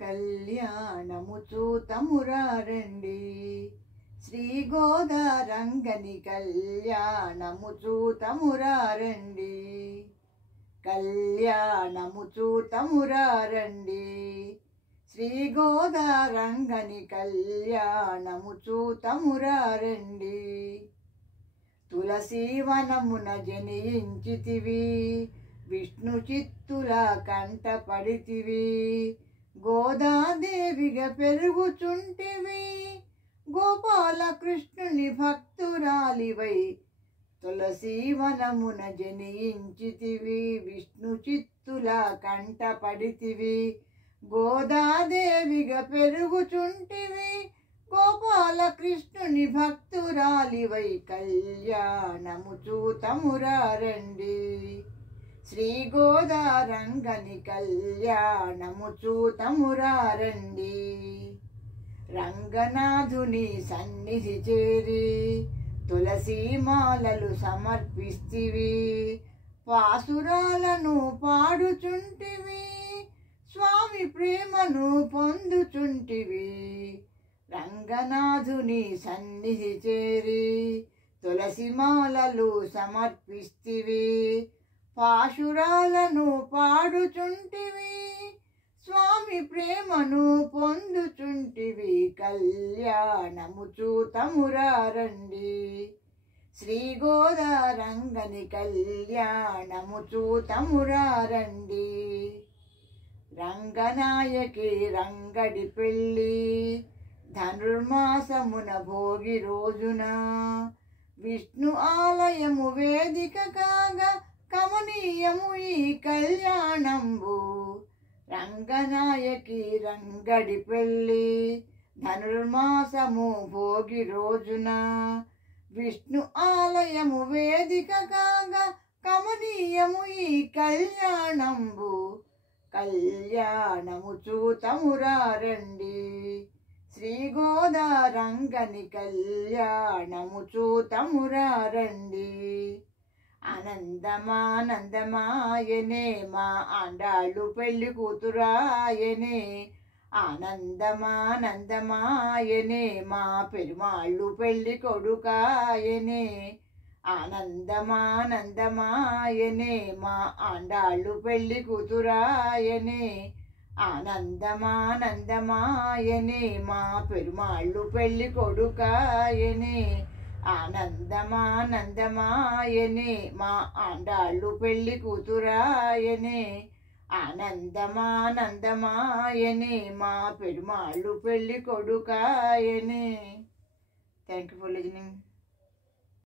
కళ్యాణము చూతమురారండి, శ్రీ గోదారంగని కళ్యాణము చూతమురారండి, కళ్యాణము చూతమురారండి, శ్రీ గోదారంగని కళ్యాణము చూతమురారండి. తులసీవనమున జనించితివి, విష్ణు చిత్తుల కంటపడితివి, గోదాదేవిగా పెరుగుచుంటివి, గోపాలకృష్ణుని భక్తురాలివై తులసీవనమున జనించితివి, విష్ణు చిత్తుల కంటపడితివి, గోదాదేవిగా పెరుగుచుంటివి, గోపాలకృష్ణుని భక్తురాలివై కళ్యాణము చూతమురారండి, శ్రీ గోదారంగని కళ్యాణము చూతమురారండి. రంగనాథుని సన్నిధి చేరి తులసీమాలలు సమర్పిస్తివి, పాసురాలను పాడుచుంటివి, స్వామి ప్రేమను పొందుచుంటివి. రంగనాథుని సన్నిధి చేరి తులసిమాలలు సమర్పిస్తివి, పాశురాలను పాడుచుంటివి, స్వామి ప్రేమను పొందుచుంటివి, కళ్యాణము చూతమురారండి, శ్రీ గోదారంగని కళ్యాణము చూతమురారండి. రంగనాయకి రంగడి పెళ్ళి ధనుర్మాసమున భోగి రోజున, విష్ణు ఆలయము వేదిక కాగా కమనీయము ఈ కళ్యాణంబు. రంగనాయకి రంగడి పెళ్ళి ధనుర్మాసము భోగి రోజున, విష్ణు ఆలయము వేదిక కాగా కమనీయము ఈ కళ్యాణంబు, కళ్యాణము చూతమురారండి, శ్రీ గోదారంగని కళ్యాణము చూతమురారండి. ఆనందమానందమాయనే మా ఆండాళ్ళు పెళ్లి కూతురాయనే, ఆనందమానందమాయనే మా పెరుమాళ్ళు పెళ్లి కొడుకాయనే, ఆనందమానందమాయనే మా ఆండాళ్ళు పెళ్లి కూతురాయనే, ఆనందమానందమాయనే మా పెరుమాళ్ళు పెళ్లి కొడుకాయనే, ఆనందమానందమాయనే మా ఆండాళ్ళు పెళ్లి కూతురాయనే, ఆనందమానందమాయనే మా పెరుమాళ్ళు పెళ్లి కొడుకాయనే. Thank you for listening.